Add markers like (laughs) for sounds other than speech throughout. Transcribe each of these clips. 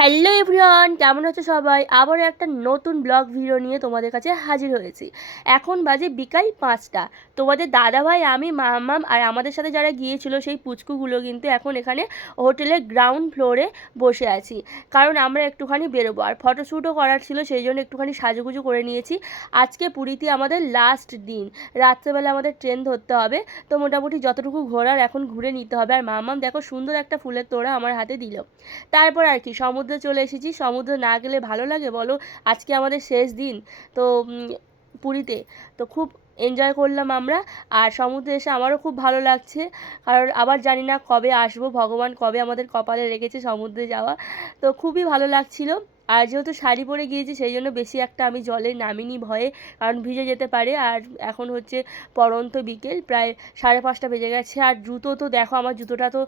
Hello everyone, কেমন আছো সবাই? আবার একটা নতুন ব্লগ ভিডিও নিয়ে তোমাদের কাছে হাজির হয়েছি। এখন বাজে বিকাল পাঁচটা। তোমাদের দাদাভাই, আমি, মামাম আর আমাদের সাথে যারা গিয়েছিল সেই পুচকুগুলো কিন্তু এখন এখানে হোটেলের গ্রাউন্ড ফ্লোরে বসে আছি। কারণ আমরা একটুখানি বেরোবো। আর ফটোশ্যুটও করার ছিল, সেই জন্য একটুখানি সাজুগুজু করে নিয়েছি। আজকে পুরীতে আমাদের লাস্ট দিন। রাত্রেবেলা আমাদের ট্রেন ধরতে হবে। তো মোটামুটি যতটুকু ঘোরার এখন ঘুরে নিতে হবে। আর মামাম দেখো সুন্দর একটা ফুলের তোড়া আমার হাতে দিল। তারপর আর কি, সমুদ্রে চলে এসেছি। সমুদ্রে না গেলে ভালো লাগে বলো? আজকে আমাদের শেষ দিন। তো পুরীতে। তো খুব এনজয় করলাম আমরা। আর সমুদ্রে এসে আমারও খুব ভালো লাগছে। কারণ আবার জানি না কবে আসব। ভগবান কবে আমাদের কপালে রেখেছে সমুদ্রে যাওয়া। তো খুবই ভালো লাগছিল। আর যেহেতু শাড়ি পরে গিয়েছি, সেই জন্য বেশি একটা আমি জলে নামিনি ভয়ে, কারণ ভিজে যেতে পারে। আর এখন হচ্ছে পরন্ত বিকেল, প্রায় সাড়ে পাঁচটা বেজে গেছে। আর জুতো তো দেখো, আমার জুতোটা তো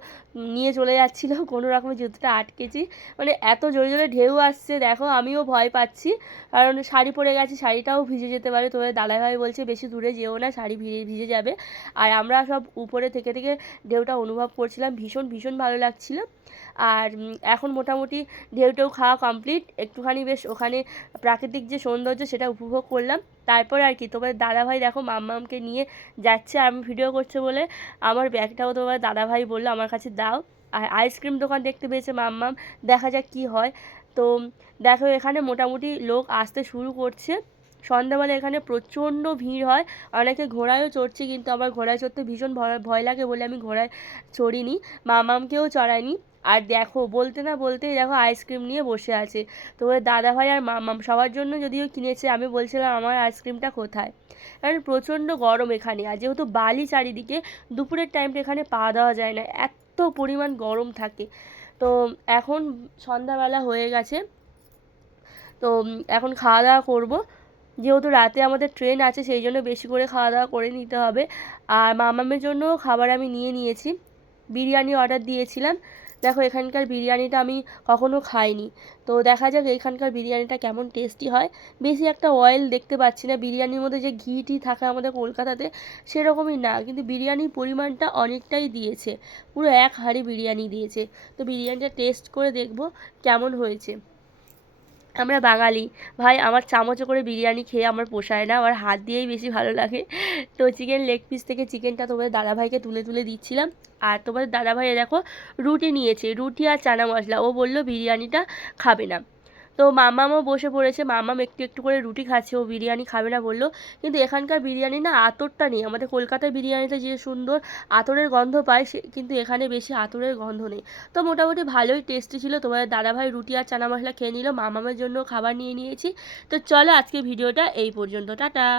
নিয়ে চলে যাচ্ছিল, (laughs) কোনো রকমের জুতোটা আটকেছি। মানে এত জোরে জোরে ঢেউ আসছে, দেখো, আমিও ভয় পাচ্ছি। কারণ শাড়ি পরে গেছি, শাড়িটাও ভিজে যেতে পারে। তোমাদের দাদাভাই বলছে, বেশি দূরে যেও না, শাড়ি ভিজে ভিজে যাবে। আর আমরা সব উপরে থেকে থেকে ঢেউটা অনুভব করছিলাম। ভীষণ ভীষণ ভালো লাগছিল। আর এখন মোটামুটি ঢেউটেও খাওয়া কমপ্লিট একটুখানি বেশ ওখানে প্রাকৃতিক যে সৌন্দর্য সেটা উপভোগ করলাম। তারপর আর কি, তোমাদের দাদাভাই দেখো মাম্মামকে নিয়ে যাচ্ছে, আমি ভিডিও করছে বলে আমার ব্যাগটাও তোমার দাদাভাই বলল, আমার কাছে দাও। আর আইসক্রিম দোকান দেখতে পেয়েছে মাম্মাম, দেখা যাক কি হয়। তো দেখো এখানে মোটামুটি লোক আসতে শুরু করছে। সন্ধ্যাবেলা এখানে প্রচণ্ড ভিড় হয়। অনেকে ঘোড়ায়ও চড়ছে কিন্তু আমার ঘোড়ায় চড়তে ভীষণ ভয় ভয় লাগে বলে আমি ঘোড়ায় চড়িনি। মামামকেও চড়াইনি। আর দেখো, বলতে না বলতেই দেখো আইসক্রিম নিয়ে বসে আছে। তো ওর দাদাভাই আর মামাম সবার জন্য যদিও কিনেছে, আমি বলছিলাম আমার আইসক্রিমটা কোথায়? কারণ প্রচণ্ড গরম এখানে। আর যেহেতু বালি চারিদিকে, দুপুরের টাইমটা এখানে পা দেওয়া যায় না। এত পরিমাণ গরম থাকে। তো এখন সন্ধ্যাবেলা হয়ে গেছে। তো এখন খাওয়া দাওয়া করব। যেহেতু রাতে আমাদের ট্রেন আছে, সেই জন্য বেশি করে খাওয়া দাওয়া করে নিতে হবে। আর মামামের জন্য খাবার আমি নিয়ে নিয়েছি। বিরিয়ানি অর্ডার দিয়েছিলাম। দেখো, এখানকার বিরিয়ানিটা আমি কখনো খাইনি। তো দেখা যাক এখানকার বিরিয়ানিটা কেমন টেস্টি হয়। বেশি একটা অয়েল দেখতে পাচ্ছি না। বিরিয়ানির মধ্যে যে ঘি টি থাকে আমাদের কলকাতাতে, সেরকমই না। কিন্তু বিরিয়ানির পরিমাণটা অনেকটাই দিয়েছে। পুরো এক হাঁড়ি বিরিয়ানি দিয়েছে। তো বিরিয়ানিটা টেস্ট করে দেখব কেমন হয়েছে। আমরা বাঙালি। ভাই, আমার চামচে করে বিরিয়ানি খেয়ে আমার পোষায় না, আমার হাত দিয়েই বেশি ভালো লাগে। তো চিকেন লেগ পিস থেকে চিকেনটা তোমাদের দাদাভাইকে তুলে তুলে দিচ্ছিলাম। আর তোমাদের দাদাভাই দেখো, রুটি নিয়েছে, রুটি আর চানা মশলা। ও বলল, বিরিয়ানিটা খাবে না। তো মামামও বসে পড়েছে। মামাম একটু একটু করে রুটি খাচ্ছে, ও বিরিয়ানি খাবে না বলল। কিন্তু এখানকার বিরিয়ানি না আতরটা নেই। আমাদের কলকাতার বিরিয়ানিতে যে সুন্দর আতরের গন্ধ পায়, সে কিন্তু এখানে বেশি আতরের গন্ধ নেই। তো মোটামুটি ভালোই টেস্টি ছিল। তোমাদের দাদাভাই রুটি আর চানা মশলা খেয়ে নিল। মামামের জন্য খাবার নিয়ে নিয়েছি। তো চলো আজকে ভিডিওটা এই পর্যন্ত। টাটা!